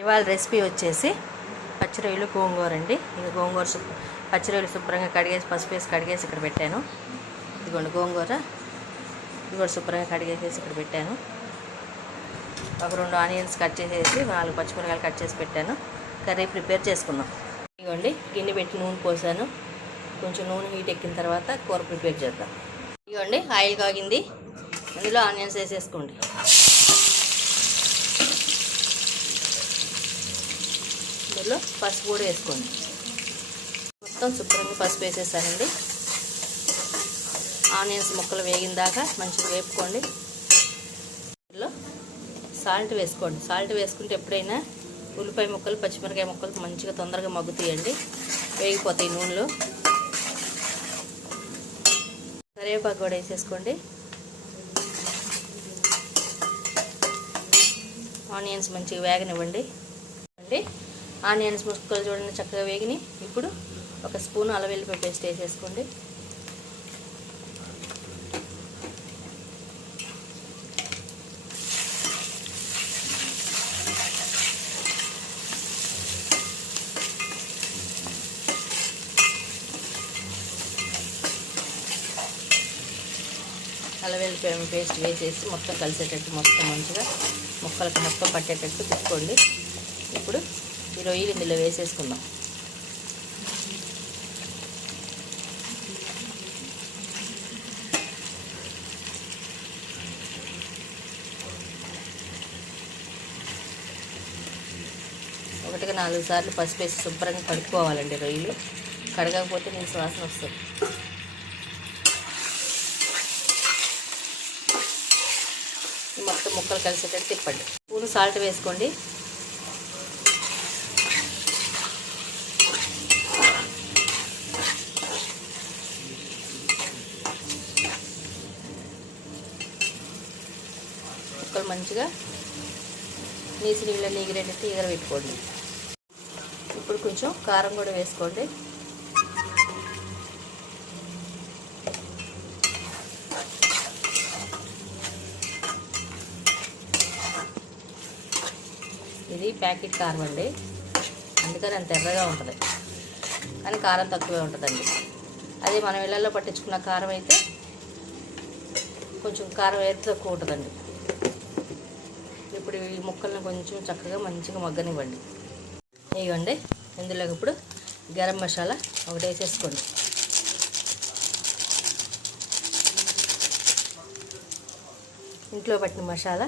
ఇవాళ రెసిపీ వచ్చేసి పచ్చి రొయ్యలు గోంగూర అండి. ఇది గోంగూర పచ్చి రొయ్యలు శుభ్రంగా కడిగేసి పసుపు వేసి కడిగేసి ఇక్కడ పెట్టాను. ఇదిగోండి గోంగూర, ఇది కూడా శుభ్రంగా కడిగేసేసి ఇక్కడ పెట్టాను. ఒక 2 ఆనియన్స్ కట్ చేసేసి 4 పచ్చిమిరకాయలు కట్ చేసి పెట్టాను. కర్రీ ప్రిపేర్ చేసుకున్నాం. ఇదిగోండి గిన్నె పెట్టి నూనె పోసాను. కొంచెం నూనె హీట్ ఎక్కిన తర్వాత కూర ప్రిపేర్ చేద్దాం. ఇదిగోండి ఆయిల్ కాగింది, అందులో ఆనియన్స్ వేసేసుకోండి. ఇందులో పసుపు కూడా వేసుకోండి. మొత్తం శుభ్రంగా పసుపు వేసేసానండి. ఆనియన్స్ ముక్కలు వేగిన దాకా మంచిగా వేపుకోండి. ఇందులో సాల్ట్ వేసుకోండి. సాల్ట్ వేసుకుంటే ఎప్పుడైనా ఉల్లిపాయ ముక్కలు పచ్చిమిరకాయ ముక్కలు మంచిగా తొందరగా మగ్గుతాయండి, వేగిపోతాయి నూనెలో. కరివేపాకు కూడా వేసేసుకోండి. ఆనియన్స్ మంచిగా వేగనివ్వండి. ఆనియన్స్ ముక్కలు చూడండి చక్కగా వేగినాయి. ఇప్పుడు 1 స్పూన్ అల్లం వెల్లుల్లి పేస్ట్ వేసేసుకోండి. అల్లం వెల్లుల్లి పేస్ట్ వేసేసి మొత్తం కలిసేటట్టు మొత్తం మంచిగా ముక్కలకు మొత్తం పట్టేటట్టు తిప్పుకోండి. ఇప్పుడు ఈ రొయ్యలు ఇందులో వేసేసుకుందాం. ఒకటికి 4 సార్లు పసుపు వేసి శుభ్రంగా కడుక్కోవాలండి. రొయ్యలు కడగకపోతే నీకు వాసన వస్తుంది. మొత్తం ముక్కలు కలిసేటట్టు తిప్పండి. స్పూన్ సాల్ట్ వేసుకోండి. ముక్కలు మంచిగా నీసి నీళ్ళ నీగిరేటట్టు ఎగరబెట్టుకోండి. ఇప్పుడు కొంచెం కారం కూడా వేసుకోండి. ఇది ప్యాకెట్ కారం అండి, అందుకని అంత ఎర్రగా ఉంటుంది, కానీ కారం తక్కువే ఉంటుందండి. అదే మనం ఇళ్ళల్లో పట్టించుకున్న కారం అయితే కొంచెం కారం తక్కువ ఉంటుందండి. ఇప్పుడు ఈ ముక్కలను కొంచెం చక్కగా మంచిగా మగ్గనివ్వండి. ఇవ్వండి ఇందులో ఇప్పుడు గరం మసాలా ఒకటి వేసేసుకోండి. ఇంట్లో పట్టిన మసాలా,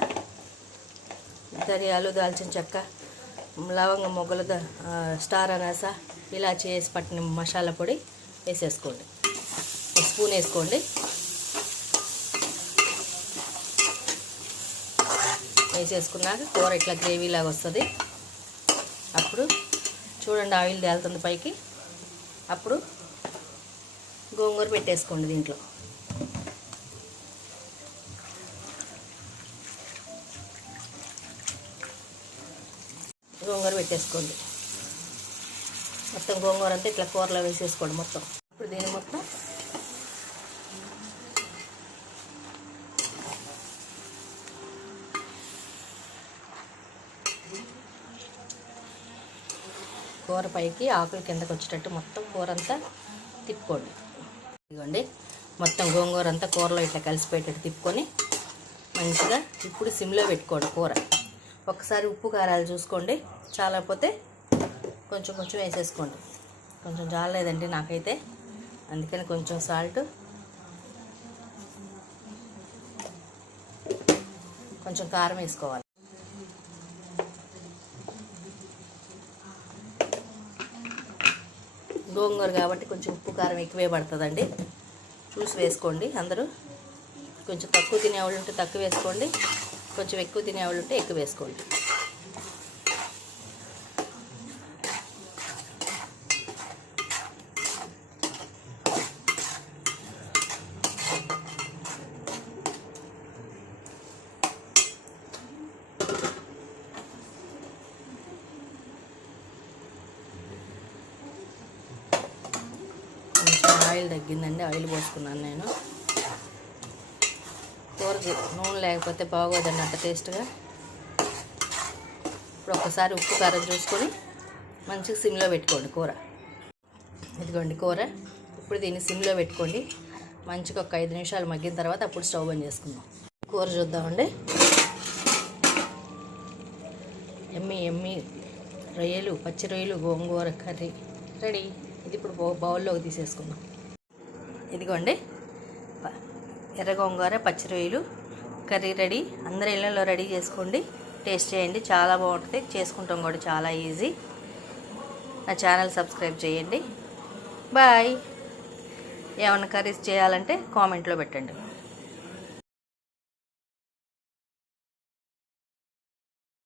ధనియాలు, దాల్చిన చెక్క, లవంగ మొగ్గలు, స్టార్ అనాస, ఇలాచి వేసి పట్టిన మసాలా పొడి వేసేసుకోండి. 1 స్పూన్ వేసుకోండి. వేసేసుకున్నాక కూర ఇట్లా గ్రేవీలాగా వస్తుంది. అప్పుడు చూడండి ఆయిల్ తేలుతుంది పైకి. అప్పుడు గోంగూర పెట్టేసుకోండి. దీంట్లో గోంగూర పెట్టేసుకోండి. మొత్తం గోంగూర అంతా ఇట్లా కూరలో వేసేసుకోండి మొత్తం. ఇప్పుడు దీన్ని మొత్తం కూర పైకి ఆకులు కిందకు వచ్చేటట్టు మొత్తం కూర అంతా తిప్పుకోండి. ఇదిగోండి మొత్తం గోంగూర అంతా కూరలో ఇట్లా కలిసిపోయేటట్టు తిప్పుకొని మంచిగా ఇప్పుడు సిమ్లో పెట్టుకోండి కూర. ఒకసారి ఉప్పు కారాలు చూసుకోండి, చాలకపోతే కొంచెం కొంచెం వేసేసుకోండి. కొంచెం చాలలేదండి నాకైతే, అందుకని కొంచెం సాల్ట్, కొంచెం కారం వేసుకోవాలి. గోంగూర కాబట్టి కొంచెం ఉప్పు కారం ఎక్కువే పడుతుందండి, చూసి వేసుకోండి అందరూ. కొంచెం తక్కువ తినేవాళ్ళు ఉంటే తక్కువ వేసుకోండి, కొంచెం ఎక్కువ తినేవాళ్ళు ఉంటే ఎక్కువ వేసుకోండి. ఆయిల్ తగ్గిందండి, ఆయిల్ పోసుకున్నాను నేను. కూరకి నూనె లేకపోతే బాగోదండి అంత టేస్ట్గా. ఇప్పుడు ఒక్కసారి ఉప్పు కారం చూసుకొని మంచిగా సిమ్లో పెట్టుకోండి కూర. ఇదిగోండి కూర. ఇప్పుడు దీన్ని సిమ్లో పెట్టుకోండి. మంచిగా ఒక 5 నిమిషాలు మగ్గిన తర్వాత అప్పుడు స్టవ్ బంద్ చేసుకుందాం. కూర చూద్దామండి. ఎమ్మి రొయ్యలు, పచ్చి రొయ్యలు, గోంగూర కర్రీ రెడీ. ఇది ఇప్పుడు బౌల్లోకి తీసేసుకుందాం. ఇదిగోండి ఎర్ర గోంగూర, పచ్చి రొయ్యలు కర్రీ రెడీ. అందరూ ఇళ్ళల్లో రెడీ చేసుకోండి, టేస్ట్ చేయండి, చాలా బాగుంటుంది. చేసుకుంటాం కూడా చాలా ఈజీ. నా ఛానల్ సబ్స్క్రైబ్ చేయండి. బాయ్. ఏమన్నా కర్రీస్ చేయాలంటే కామెంట్లో పెట్టండి.